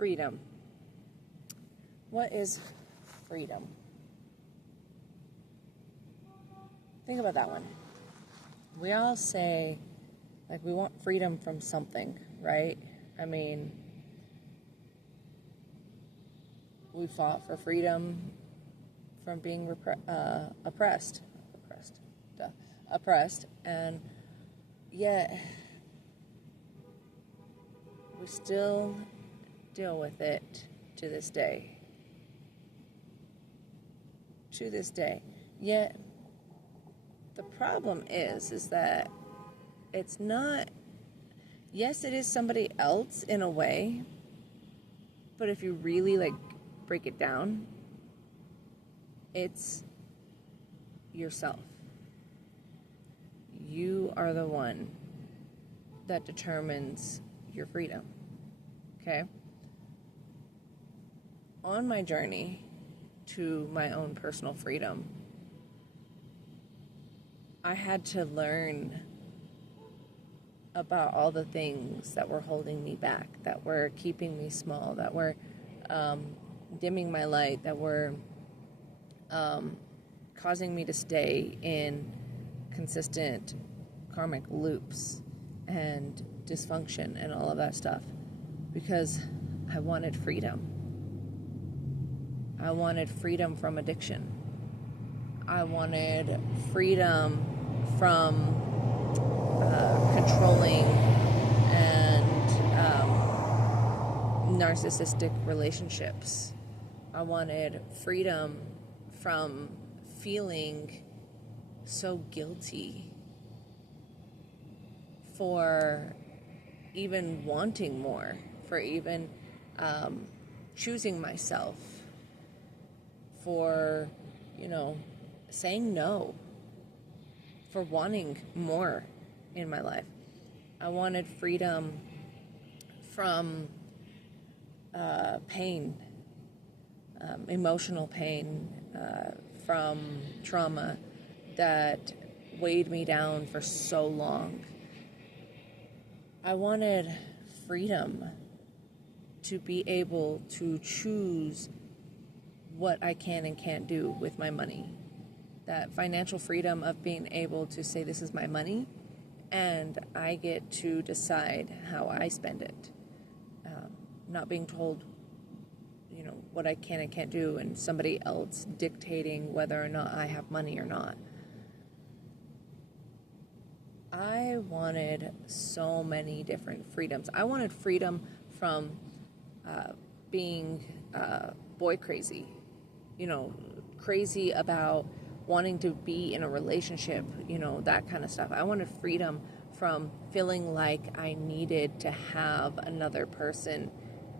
Freedom. What is freedom? Think about that one. We all say, like, we want freedom from something, right? I mean, we fought for freedom from being oppressed, and yet we still deal with it to this day. Yet the problem is that it's not, yes, it is somebody else in a way, but if you really break it down, it's yourself. You are the one that determines your freedom. Okay? On my journey to my own personal freedom, I had to learn about all the things that were holding me back, that were keeping me small, that were dimming my light, that were causing me to stay in consistent karmic loops and dysfunction and all of that stuff, because I wanted freedom. I wanted freedom from addiction. I wanted freedom from controlling and narcissistic relationships. I wanted freedom from feeling so guilty for even wanting more, for even choosing myself, for, saying no, for wanting more in my life. I wanted freedom from pain, emotional pain, from trauma that weighed me down for so long. I wanted freedom to be able to choose what I can and can't do with my money. That financial freedom of being able to say, this is my money, and I get to decide how I spend it. Not being told, what I can and can't do, and somebody else dictating whether or not I have money or not. I wanted so many different freedoms. I wanted freedom from being boy crazy, crazy about wanting to be in a relationship, that kind of stuff. I wanted freedom from feeling like I needed to have another person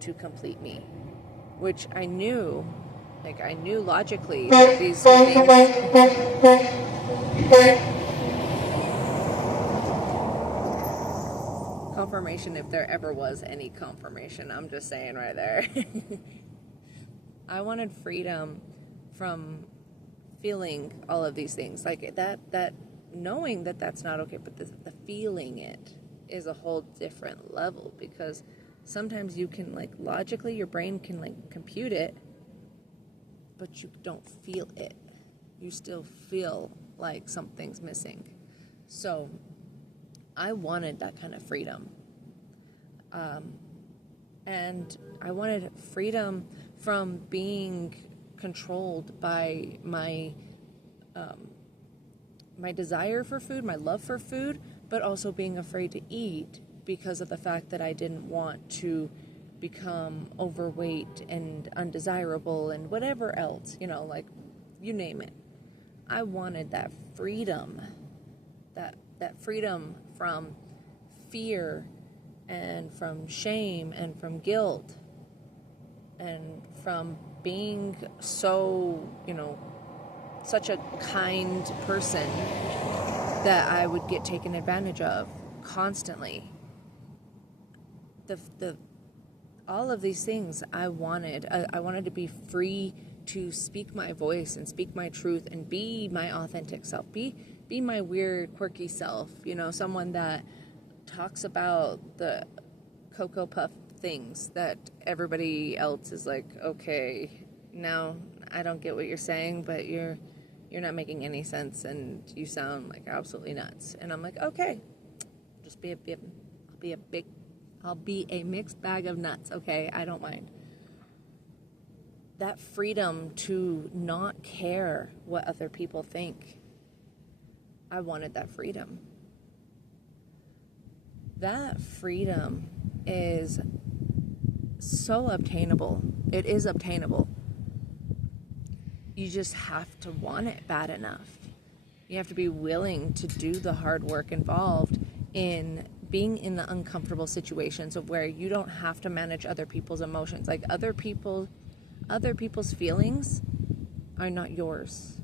to complete me, which I knew logically that these things... Confirmation, if there ever was any confirmation, I'm just saying right there. I wanted freedom from feeling all of these things, like that knowing that that's not okay, but the feeling it is a whole different level, because sometimes you can logically, your brain can compute it, but you don't feel it. You still feel like something's missing. So I wanted that kind of freedom. And I wanted freedom from being controlled by my desire for food, my love for food, but also being afraid to eat because of the fact that I didn't want to become overweight and undesirable and whatever else, you name it. I wanted that freedom, that freedom from fear and from shame and from guilt and from being so, such a kind person that I would get taken advantage of constantly. All of these things I wanted. I wanted to be free to speak my voice and speak my truth and be my authentic self. Be my weird, quirky self. Someone that talks about the Cocoa Puff things that everybody else is like, okay, now I don't get what you're saying, but you're not making any sense and you sound like absolutely nuts. And I'm like, okay, just I'll be a mixed bag of nuts, okay? I don't mind. That freedom to not care what other people think. I wanted that freedom. That freedom is so obtainable. It is obtainable. You just have to want it bad enough. You have to be willing to do the hard work involved in being in the uncomfortable situations of where you don't have to manage other people's emotions. Like other people's feelings are not yours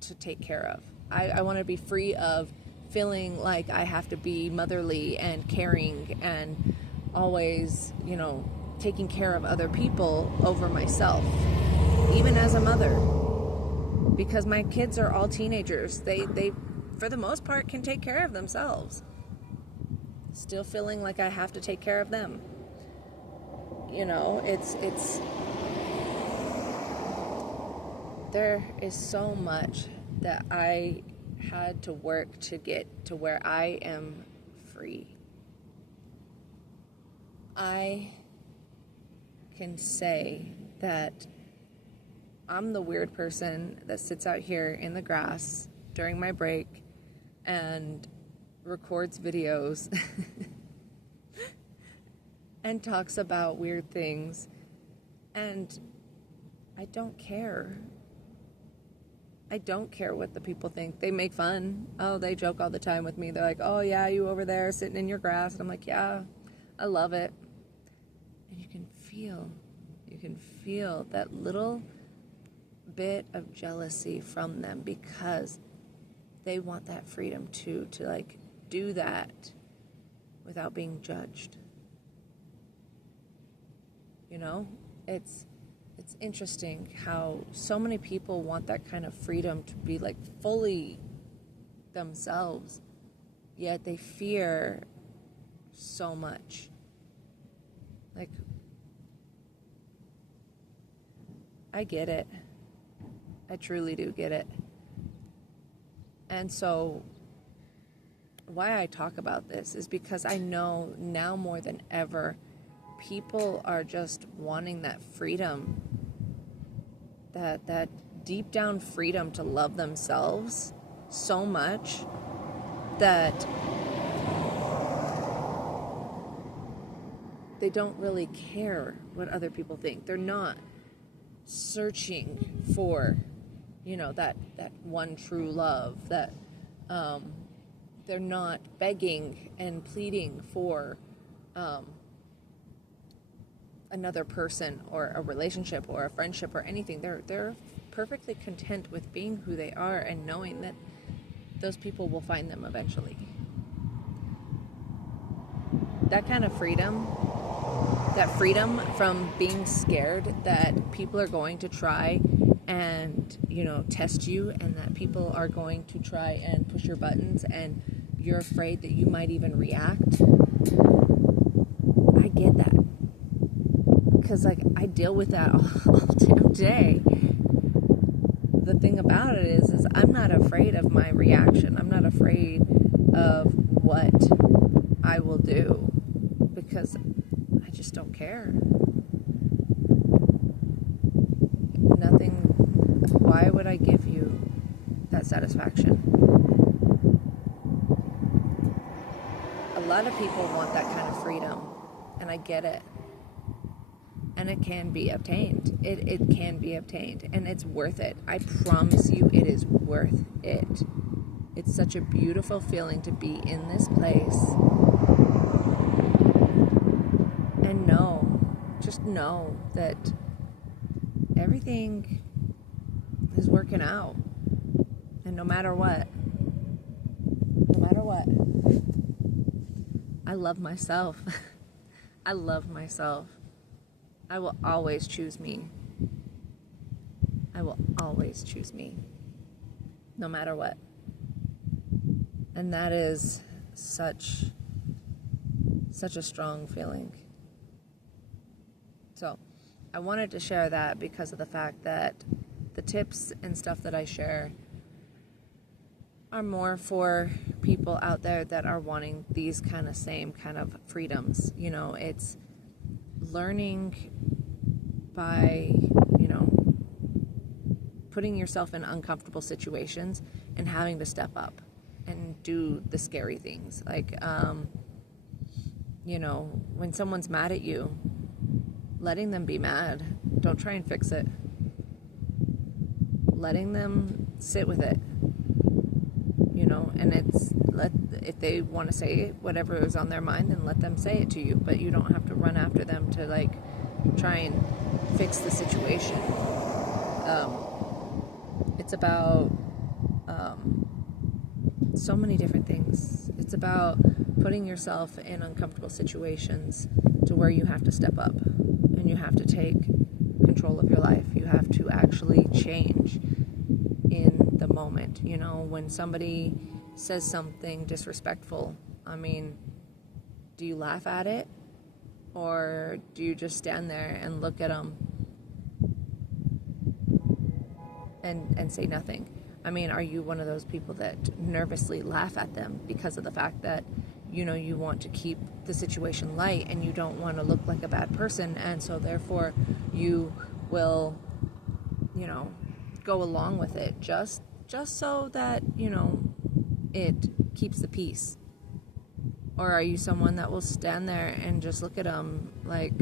to take care of. I want to be free of feeling like I have to be motherly and caring and always, taking care of other people over myself, even as a mother. Because my kids are all teenagers. They for the most part can take care of themselves. Still feeling like I have to take care of them. It's there is so much that I had to work to get to where I am free. I can say that I'm the weird person that sits out here in the grass during my break and records videos and talks about weird things, and I don't care. I don't care what the people think. They make fun. Oh, they joke all the time with me. They're like, oh yeah, you over there sitting in your grass. And I'm like, yeah, I love it. And you can feel that little bit of jealousy from them because they want that freedom too, to like do that without being judged. It's interesting how so many people want that kind of freedom to be like fully themselves, yet they fear so much. Like, I get it. I truly do get it. And so why I talk about this is because I know now more than ever, people are just wanting that freedom, that deep down freedom to love themselves so much that they don't really care what other people think. They're not searching for, that one true love, that they're not begging and pleading for another person or a relationship or a friendship or anything. They're perfectly content with being who they are and knowing that those people will find them eventually. That kind of freedom, that freedom from being scared that people are going to try and, test you, and that people are going to try and push your buttons and you're afraid that you might even react. I get that. Because, I deal with that all damn day. The thing about it is I'm not afraid of my reaction. I'm not afraid of what I will do because I just don't care. Nothing. Why would I give you that satisfaction? A lot of people want that kind of freedom, and I get it. And it can be obtained. It can be obtained, and it's worth it. I promise you, it is worth it. It's such a beautiful feeling to be in this place and just know that everything is working out. And no matter what, I love myself. I love myself. I will always choose me. I will always choose me. No matter what. And that is such a strong feeling. So I wanted to share that because of the fact that the tips and stuff that I share are more for people out there that are wanting these same kind of freedoms. It's learning by, putting yourself in uncomfortable situations and having to step up and do the scary things. Like, when someone's mad at you, letting them be mad. Don't try and fix it. Letting them sit with it. And if they want to say whatever is on their mind, then let them say it to you. But you don't have to run after them to try and fix the situation. It's about so many different things. It's about putting yourself in uncomfortable situations to where you have to step up and you have to take control of your life. You have to actually change in the moment. When somebody says something disrespectful, do you laugh at it? Or do you just stand there and look at them and say nothing? Are you one of those people that nervously laugh at them because of the fact that, you want to keep the situation light and you don't want to look like a bad person, and so therefore you will, go along with it just so that, it keeps the peace? Or are you someone that will stand there and just look at them like,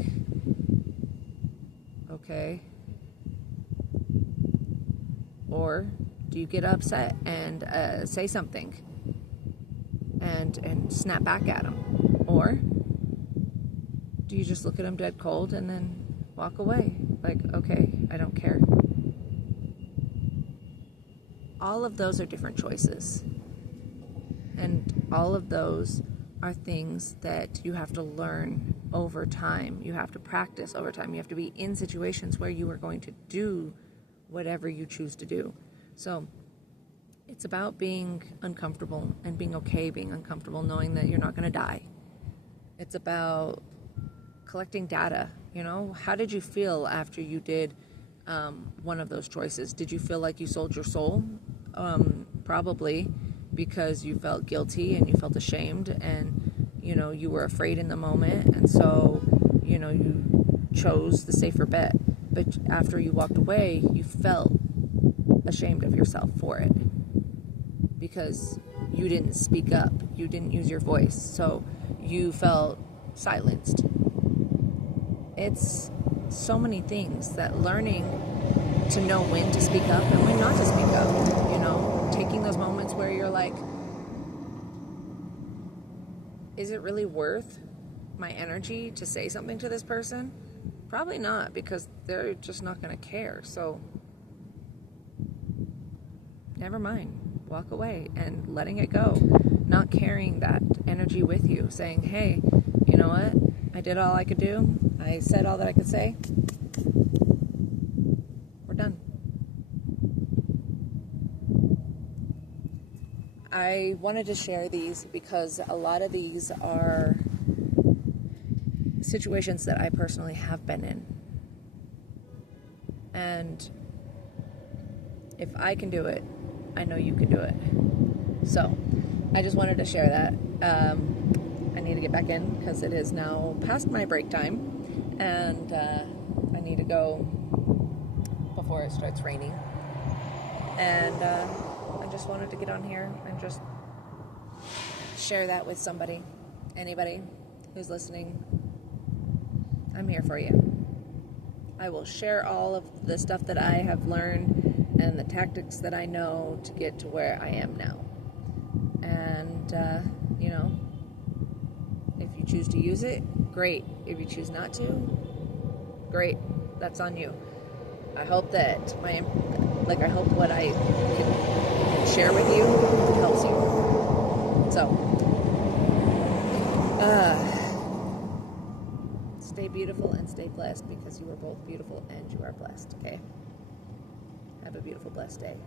okay? Or do you get upset and say something and snap back at them? Or do you just look at them dead cold and then walk away? Like, okay, I don't care. All of those are different choices. And all of those are things that you have to learn over time. You have to practice over time. You have to be in situations where you are going to do whatever you choose to do. So it's about being uncomfortable and being okay being uncomfortable, knowing that you're not going to die. It's about collecting data. How did you feel after you did one of those choices? Did you feel like you sold your soul? Probably, because you felt guilty and you felt ashamed and, you were afraid in the moment. And so, you chose the safer bet. But after you walked away, you felt ashamed of yourself for it because you didn't speak up. You didn't use your voice. So you felt silenced. It's so many things that learning to know when to speak up and when not to speak up. Taking those moments where you're like, is it really worth my energy to say something to this person? Probably not, because they're just not going to care. So never mind. Walk away and letting it go. Not carrying that energy with you. Saying, hey, you know what? I did all I could do. I said all that I could say. We're done. I wanted to share these because a lot of these are situations that I personally have been in. And if I can do it, I know you can do it. So I just wanted to share that. I need to get back in because it is now past my break time, and I need to go before it starts raining. And I just wanted to get on here and just share that with somebody, anybody who's listening. I'm here for you. I will share all of the stuff that I have learned and the tactics that I know to get to where I am now. And, if you choose to use it, great. If you choose not to, great. That's on you. I hope that I hope what I can share with you helps you. So, stay beautiful and stay blessed, because you are both beautiful and you are blessed, okay? Have a beautiful, blessed day.